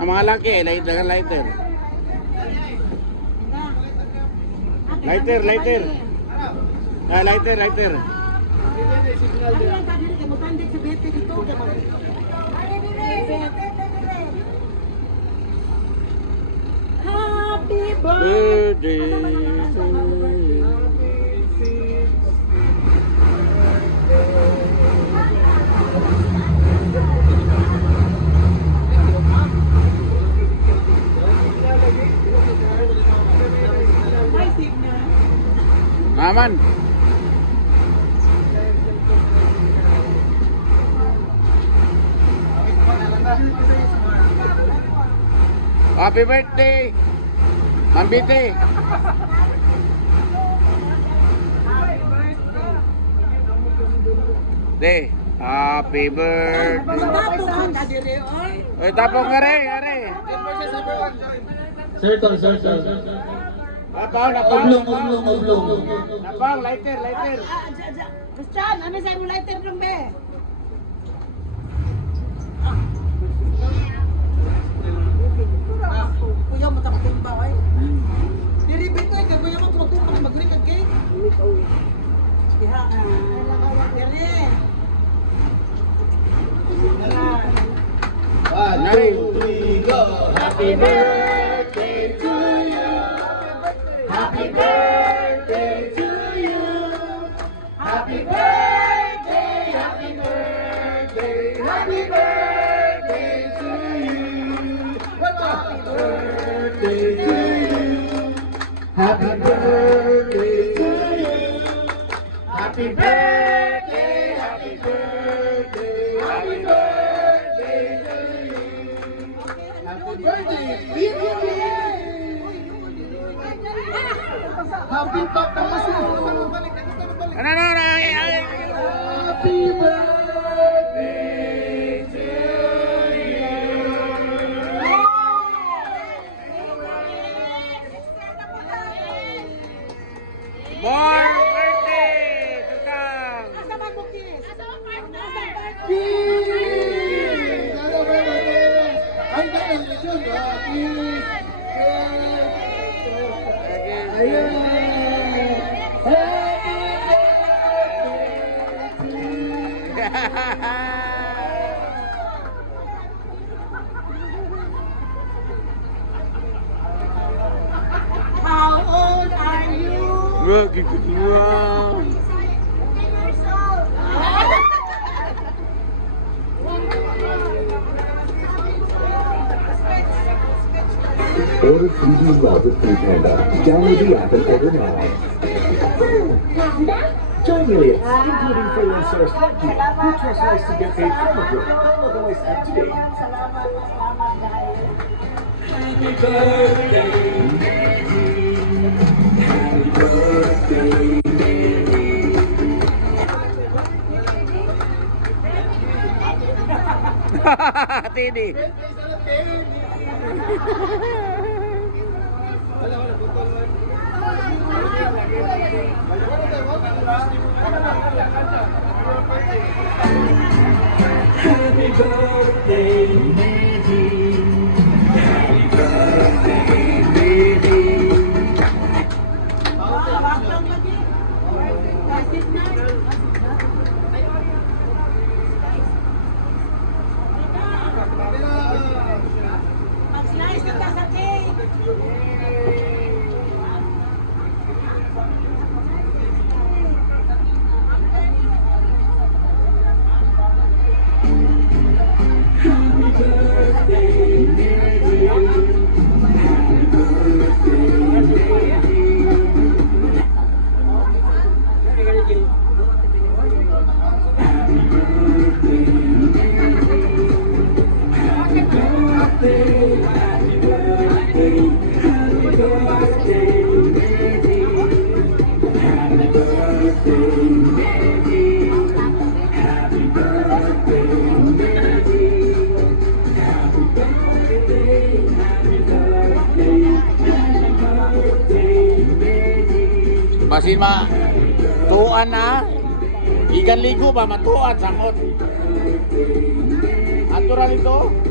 Ang mga laki, lighter. Lighter. Ah, lighter. Happy Birthday to you. Aman. Happy birthday, Mambiti. De, happy birthday. Oy, tapong ngare. Circle. Napang. Napang, lighter. Christian, ano sa'yo mo lighter lang be? Kuya mo tapos ba ay? Diribit ko kuya mo tutok pa maglik ang cake. Iha. Gani. One, two, three, go! Happy birthday to you! Happy birthday to you! Happy birthday! Happy birthday! Happy birthday to you! Happy birthday to you! Happy birthday to you! Happy birthday! Happy birthday! Happy birthday to you! Happy birthday! Happy Papa kasi Ano. Happy birthday to you. More birthday to come. Asa man mo kiss? Ay, ganun yun. How old are you? Wah, gitu doang. Order 3D Love with Food Panda. Download the app and order now. Join millions, including freelancers like you, who trust Rice to get paid from a group. Download the Rice app today. Happy birthday, happy birthday, Tini. Happy birthday, Nadine. Happy birthday, Nadine. Mag-slice ka sa cake. Happy birthday, Nadine. Happy birthday, Nadine. Happy birthday, Nadine. Basin ma tuan na. Ikan ligo ba matuan sangot. Ato ra dito.